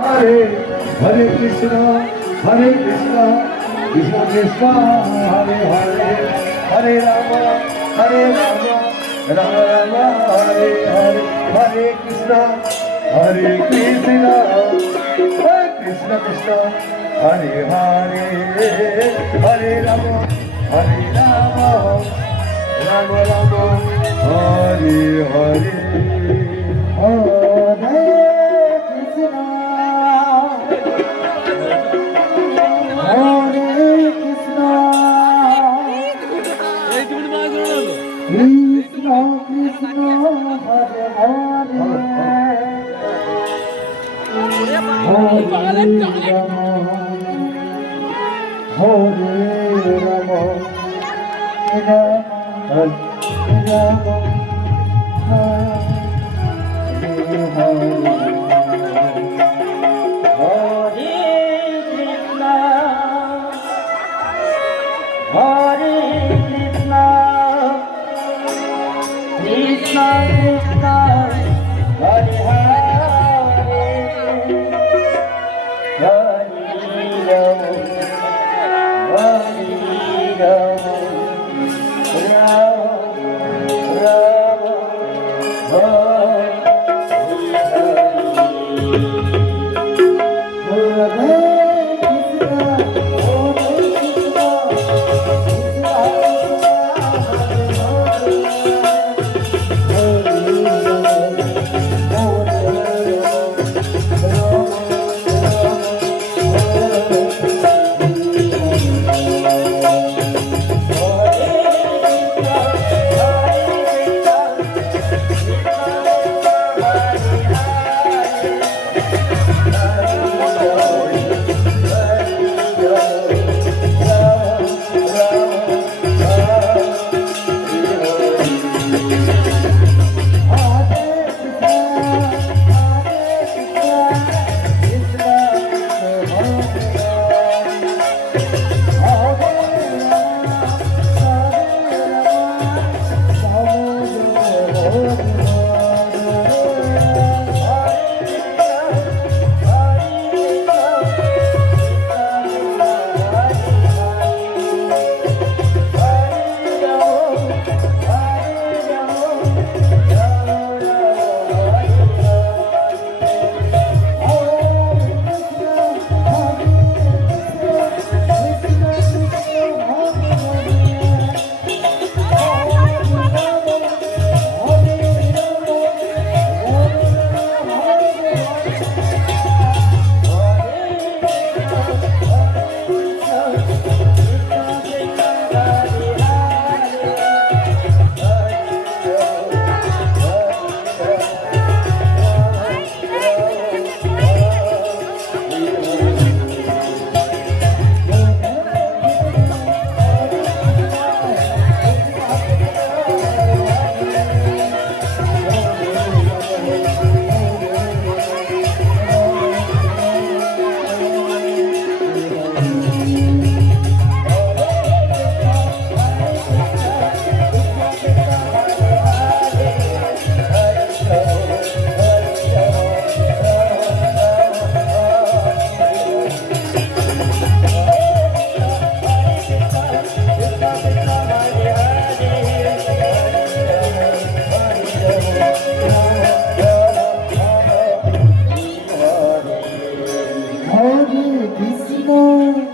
Hare Hare Krishna, Hare Krishna, Krishna Krishna, Hare Hare, Hare Rama, Hare Rama, Rama Rama, Hare Hare, Hare Krishna, Hare Krishna, Hare Krishna Krishna, Hare Hare, Hare Rama, Hare Rama, Rama Rama, Hare Hare, Hare Krishna. Krishna Krishna Hare Hare Hare Rama Hare Rama Rama Rama Hare Hare Krishna Krishna Hare Hare Hare Rama Hare Rama Rama Rama Hare Krishna